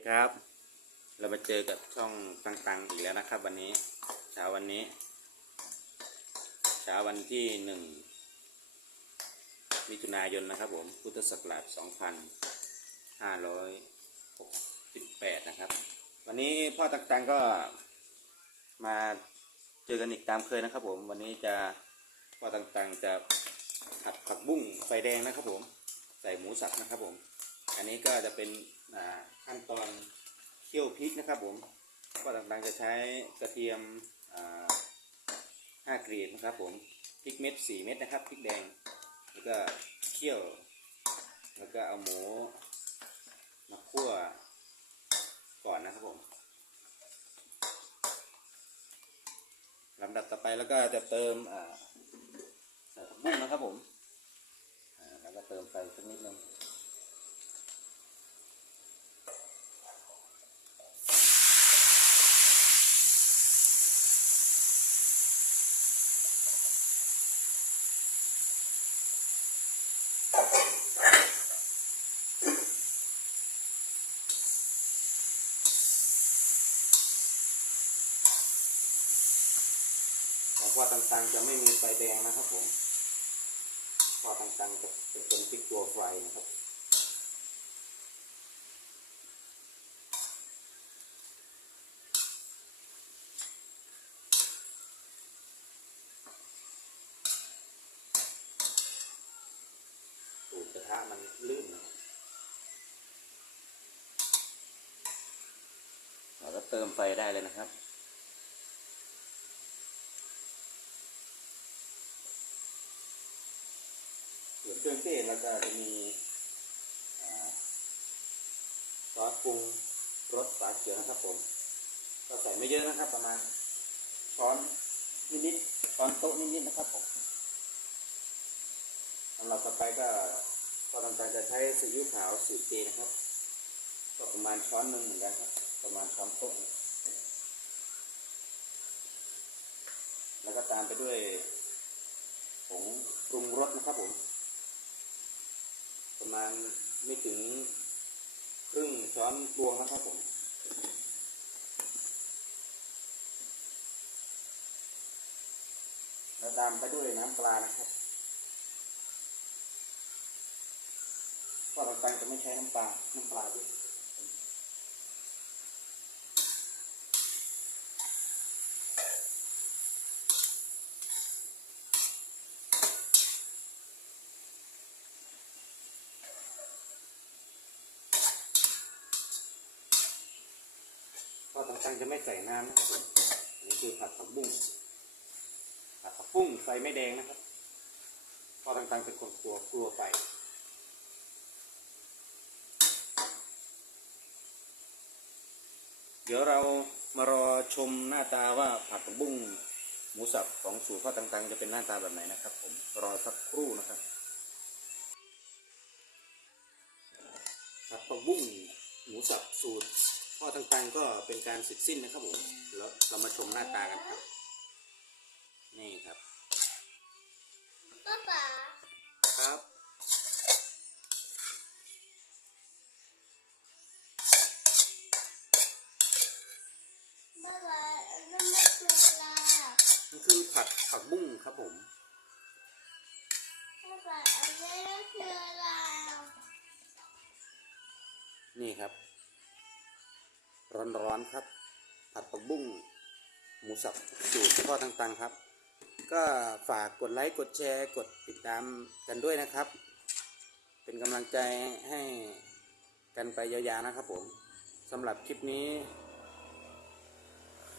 ดีครับ เรามาเจอกับช่องตังๆอีกแล้วนะครับ วันนี้เช้าวันนี้เช้าวันที่หนึ่งมิถุนายนนะครับผมพุทธศักราช2568 นะครับ วันนี้พ่อตังๆก็มาเจอกันอีกตามเคยนะครับผม วันนี้จะพ่อตังๆจะผัดผักบุ้งไฟแดงนะครับผม ใส่หมูสับนะครับผม อันนี้ก็จะเป็นขั้นตอนเคี่ยวพริกนะครับผมก็ต่างๆจะใช้กระเทียมห้าเกรดนะครับผมพริกเม็ดสี่เม็ดนะครับพริกแดง แล้วก็เคี่ยว แล้วก็เอาหมูมาคั่วก่อนนะครับผมลำดับต่อไปแล้วก็จะเติมอ่าบุ้งนะครับผมแล้วก็เติมไปสักนิดนึง ของพ่อต่างๆจะไม่มีไฟแดงนะครับผมพ่อต่างๆจะเป็นคนพลิกตัวไฟนะครับ ระทะมันลื่นเราก็เติมไฟได้เลยนะครับส่วนเครื่องเทศเราก็จะมีซอสปรุงรสฝาเขียวนะครับผมก็ใส่ไม่เยอะนะครับ ประมาณช้อนนิดๆช้อนโต๊ะนิดๆนะครับผมสำหรับต่อไปก็ ก็ต่างๆจะใช้ซีอิ๊วขาวสูตรเจนะครับก็ประมาณช้อนหนึ่งเหมือนกันครับ ประมาณช้อนโต๊ะแล้วก็ตามไปด้วยผงปรุงรสนะครับผม ประมาณไม่ถึงครึ่งช้อนตวงนะครับผมแล้วตามไปด้วยน้ำปลานะครับ ก็ต่างๆจะไม่ใช้น้ำปลา น้ำปลาด้วยก็ต่างๆจะไม่ใส่น้ำนะครับผมอันนี้คือผัดผักบุ้งผัดผักบุ้งใส่ไม่แดงนะครับก็ต่างๆเป็นคนกลัวกลัวไป เดี๋ยวเรามารอชมหน้าตาว่าผัดผักบุ้งหมูสับของสูตรพ่อต่างๆ จะเป็นหน้าตาแบบไหนนะครับ ผมรอสักครู่นะครับผัดผักบุ้งหมูสับสูตรพ่อต่างๆ ก็เป็นการเสร็จสิ้นนะครับผมแล้วเรามาชมหน้าตากันครับ นี่ครับป้าป๋าครับ ผัดผักบุ้งครับผมนี่ครับ ร้อนๆครับ ผัดผักบุ้งหมูสับสูตรพ่อต่างๆครับ ก็ฝากกดไลค์กดแชร์กดติดตามกันด้วยนะครับ เป็นกำลังใจให้กันไปยาวๆนะครับผมสำหรับคลิปนี้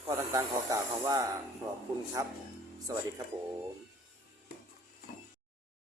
พ่อต่างๆขอกล่าวคำว่าขอบคุณครับ สวัสดีครับผม